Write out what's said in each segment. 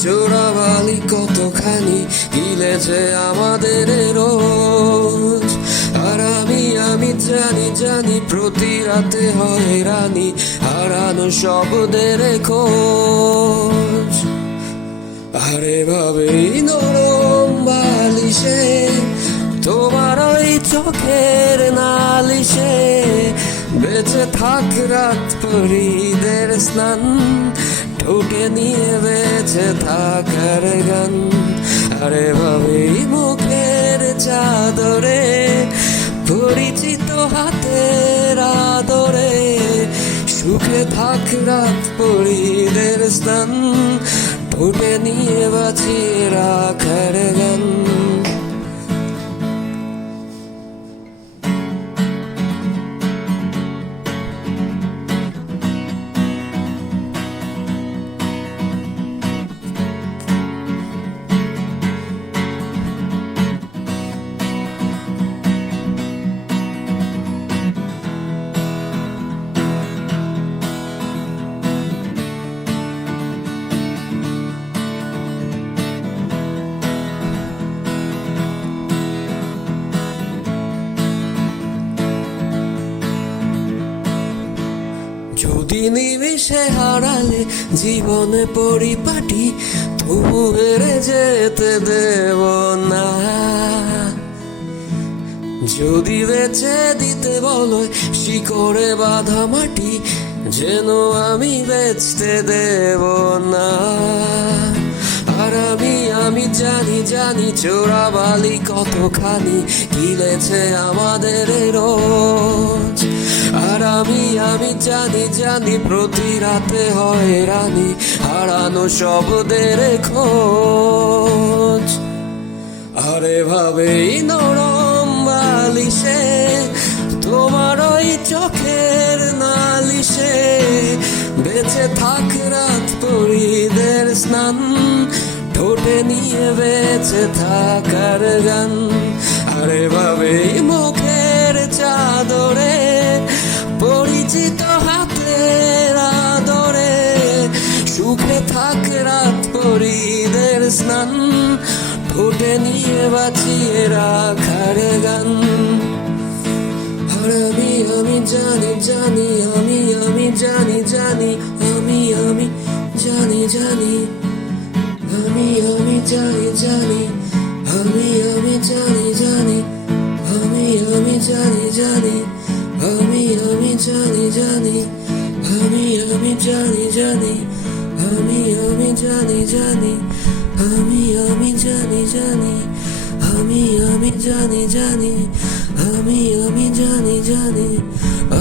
জানি চোরাবালি কতখানি গিলেছে আমাদের রোজ। আর আমি আমি জানি জানি প্রতি রাতে হয় রানী হারানো শব্দের খোঁজ। আরে ভাবেই নরম বালিশে, তোমার ওই চোখের নালিশে বেঁচে থাক রাত পরিদের স্নান। ঠোঁটে নিয়ে বেঁচে থাকার গান। আরে ভাবেই মুখের চাদরে, পরিচিত হাতের আদরে, সুখে থাক রাত পরিদের স্থান। ঠোঁটে নিয়ে বাঁচিয়ে রাখার গান। যদি নিমিশে হারালে জীবনে পরিপাটি তবু হেরে যেতে দেব না। যদি বেছে দিতে বলো শিকড়ে বাঁধা মাটি, যেন আমি বেচতে দেব না। আর আমি আমি জানি জানি চোরাবালি কতখানি গিলেছে আমাদের আর আমি জানি জানি প্রতি রাতে হয় রানী, হারানো শব্দের খোঁজ। আরে ভাবেই নরম বালিশে, তোমার ওই চোখের নালিশে, বেঁচে থাক রাত পরিদের স্নান, ঠোঁটে নিয়ে বেঁচে থাকার গান। আরে ভাবেই মুখের চাদরে রাত পরিদের স্নান। ঠোঁটে নিয়ে বাঁচিয়ে রাখার গান। আমি আমি জানি জানি, আমি আমি জানি জানি, আমি আমি জানি জানি, আমি আমি জানি জানি, আমি আমি জানি জানি, আমি আমি জানি জানি, আমি আমি জানি জানি, আমি আমি জানি জানি আমি আমি জানি জানি, আমি আমি জানি জানি, আমি আমি জানি জানি, আমি আমি জানি জানি,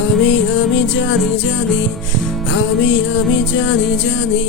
আমি আমি জানি জানি, আমি আমি জানি জানি।